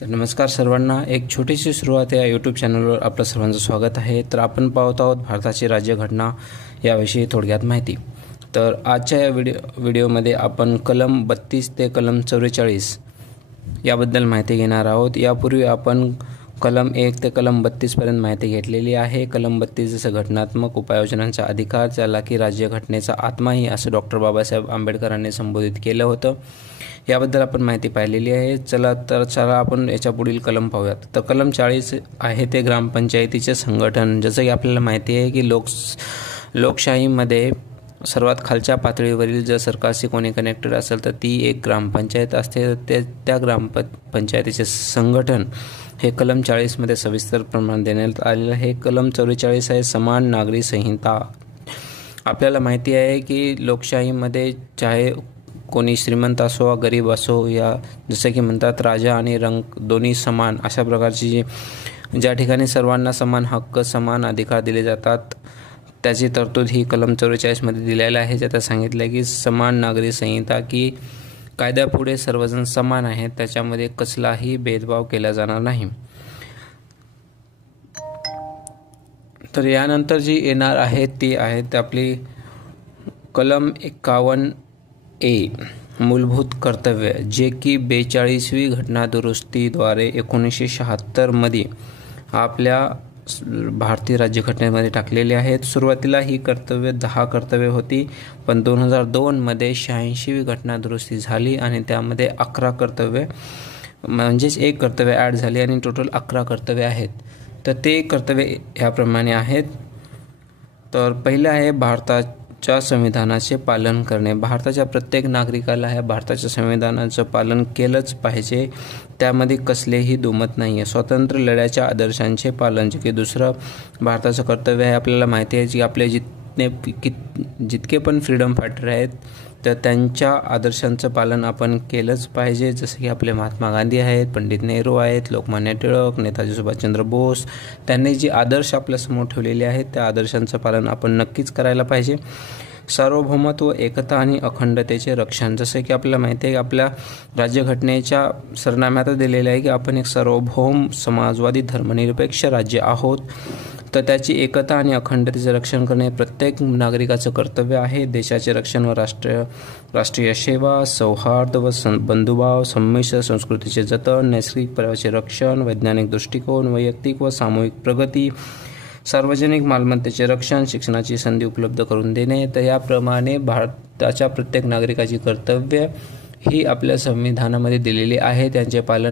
तर नमस्कार सर्वांना, एक छोटीशी सुरुवात या यूट्यूब चॅनलवर आपलं सर्वांचं स्वागत आहे। तर आपण पाहत आहोत भारताची राज्यघटना याविषयी थोडक्यात माहिती। तर आजच्या या व्हिडिओमध्ये आपण कलम 32 ते कलम 44 याबद्दल माहिती घेणार आहोत। यापूर्वी आपण कलम 1 ते कलम 32 पर्यंत माहिती घेतलेली आहे। कलम 32 जसं घटनात्मक उपाययोजनांचा अधिकार, ज्याला की राज्यघटनेचा आत्माही असं डॉक्टर बाबासाहेब आंबेडकरांनी संबोधित केलं होतं, याबद्दल आपण माहिती पाहिलेली आहे। चला आपण याच्या पुढील कलम पाहूयात। तर कलम 40 आहे ते ग्रामपंचायतीचे संघटन। जसं की आपल्याला माहिती आहे की लोकशाहीमध्ये सर्वात खालच्या पातळीवरील जर सरकारशी कोणी कनेक्टेड असेल तर ती एक ग्रामपंचायत असते। त्या ग्रामपंचायतीचे संघटन हे कलम 40 मध्ये सविस्तर प्रमाण देण्यात आलेलं आहे। कलम 44 आहे समान नागरी संहिता। आपल्याला माहिती आहे की लोकशाहीमध्ये चाहे कोणी श्रीमंत असो वा गरीब असो, या जसं की म्हणतात राजा आणि रंक दोन्ही समान, अशा प्रकारची ज्या ठिकाणी सर्वांना समान हक्क समान अधिकार दिले जातात त्याची तरतूद ही कलम 44 मध्ये दिलेली आहे। ज्यात सांगितलं की समान नागरी संहिता, की कायद्यापुढे सर्वजण समान आहेत, त्याच्यामध्ये कसलाही भेदभाव केला जाणार नाही। तर यानंतर जी येणार आहे ती आहेत आपली कलम 51A मूलभूत कर्तव्य, जे की 42वी घटना दुरुस्तीद्वारे 1976 मध्ये आपल्या भारतीय राज्यघटनेमध्ये टाकलेले आहेत। सुरुवातीला ही 10 कर्तव्य होती, पण 2002 मध्ये 86वी घटना दुरुस्ती झाली आणि त्यामध्ये 11 कर्तव्य म्हणजेच एक कर्तव्य ॲड झाले आणि टोटल 11 कर्तव्य आहेत। तर ते कर्तव्य ह्याप्रमाणे आहेत। तर पहिलं आहे भारताच्या संविधानाचे पालन करणे। भारताच्या प्रत्येक नागरिकाला ह्या भारताच्या संविधानाचं पालन केलंच पाहिजे, त्यामध्ये कसलेही दुमत नाही आहे। स्वातंत्र्य लढ्याच्या आदर्शांचे पालन, जे की दुसरं भारताचं कर्तव्य आहे। आपल्याला माहिती आहे की आपले जितके पण फ्रीडम फायटर आहेत तर त्यांच्या आदर्शांचं पालन आपण केलंच पाहिजे। जसं की आपले महात्मा गांधी आहेत, पंडित नेहरू आहेत, लोकमान्य टिळक, नेताजी सुभाषचंद्र बोस, त्यांनी जे आदर्श आपल्यासमोर ठेवलेले आहेत त्या आदर्शांचं पालन आपण नक्कीच करायला पाहिजे। सार्वभौमत्व, एकता आणि अखंडतेचे रक्षण, जसं की आपल्याला माहिती आहे की आपल्या राज्यघटनेच्या सरनाम्यात दिलेलं आहे की आपण एक सार्वभौम समाजवादी धर्मनिरपेक्ष राज्य आहोत, तर त्याची एकता आणि अखंडतेचे रक्षण करणे प्रत्येक नागरिकाचं कर्तव्य आहे। देशाचे रक्षण व राष्ट्रीय सेवा, सौहार्द व बंधुभाव, संमिश्र संस्कृतीचे जतन, नैसर्गिक पर्यावरणाचे रक्षण, वैज्ञानिक दृष्टिकोन, वैयक्तिक व सामूहिक प्रगती, सार्वजनिक मालमत्तेचे रक्षण, शिक्षणाची संधी उपलब्ध करून देणे। तर याप्रमाणे भारताच्या प्रत्येक नागरिकाची कर्तव्य ही आपल्या संविधानामध्ये दिलेली आहे, त्यांचे पालन